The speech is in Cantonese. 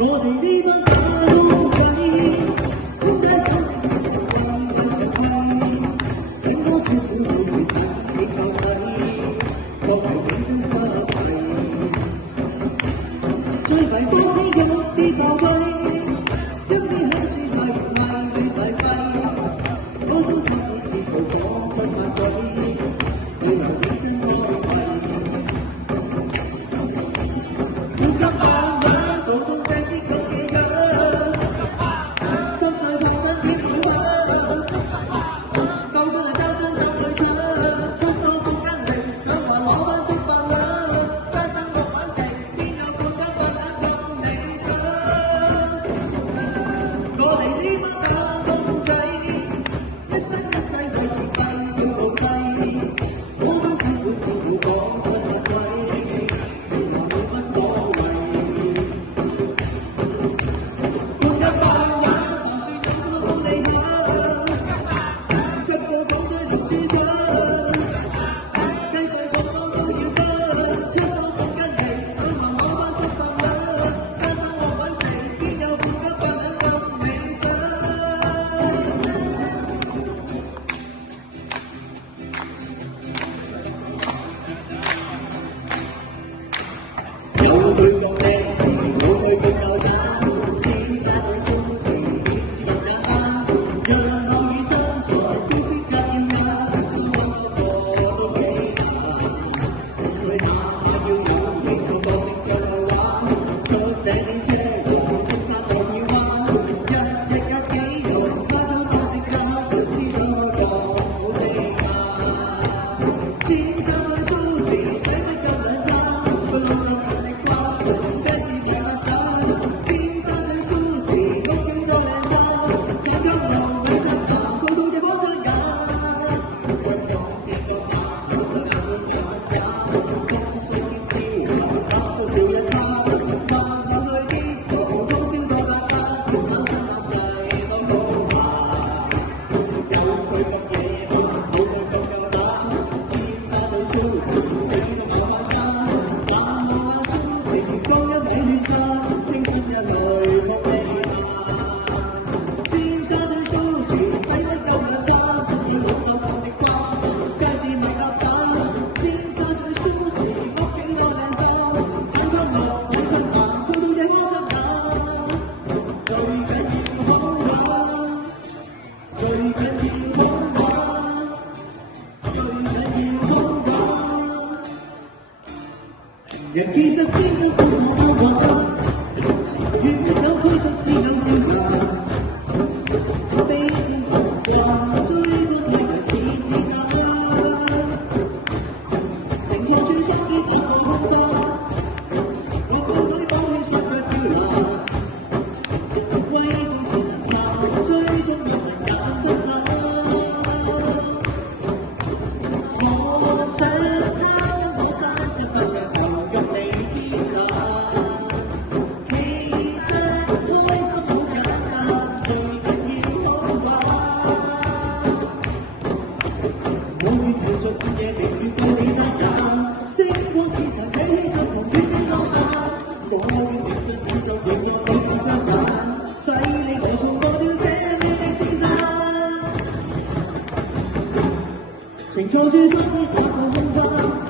我哋呢班打工仔，點解走嚟就為貴？頂多少少每月睇你夠使，各係認真失禮。最弊公司有啲爆貴，一啲喺書太貴你大費，高中生活自豪講出賣鬼，要留認真開胃。要急爆眼，做到正先夠幾斤，心碎破樽添好揾，夠鐘就交張走去搶，出咗半斤零，想話攞返足飯量，單身6揾食，邊有半斤8兩咁理想？我哋呢班打工仔，一生一世為錢費要努力，嗰種辛苦只要講出賣鬼，原來冇乜所謂。半斤8兩，就算有個冇理想，十個講衰連珠槍，雞碎咁多都要得，出咗半斤零，想話攞返足飯量，單身6揾食，邊有半斤8兩咁理想？有佢咁靚時，冇佢咁夠膽，尖沙咀蘇士點知咁簡單？樣樣可以身材標標格要啱，想揾多個都幾難。佢下要有型，個個性再去玩，出頂啲車和青山就要彎，日有幾度花都冇食夠，思想開放好性格。尖沙咀蘇士使乜咁兩餐？佢老豆勤力慣，咩事大把打。尖沙咀蘇士屋幾多靚衫，請給我每餐飯，普通嘅幫出眼。運動見個馬，都硬會有乜渣，風水兼燒牛扒都少一餐。晚晚去 disco 通宵到8點，攬身攬勢都冇閒。有佢咁野蠻，冇佢咁夠膽，尖沙咀蘇士死都咬翻生。但望下蘇士光一米亂衫，清新一類冇味難。尖沙咀蘇士使乜夠兩餐？以老豆勤力慣，街市賣鴨蛋。尖沙咀蘇士屋幾多靚衫，請給我每餐飯，普通嘢幫出眼。最緊要好玩，最緊要好玩，最緊要好玩。人其實天生本我好玩，越有推出只有笑顏。悲天浮掛，追到太陽似子彈，乘坐住雙肩打個空間，我個女綁起雙腳跳欄，威風似神探，追蹤眼神眼不眨。我想啱啱我山隻白石頭入地氈下，其實開心好簡單，最緊要好玩。我願描述半夜明月對你單眼，星光似神這氣象旁邊的浪漫。我願明日宇宙仍讓你大雙眼，使你無從忘掉這美麗事實。乘坐住雙肩打個空間。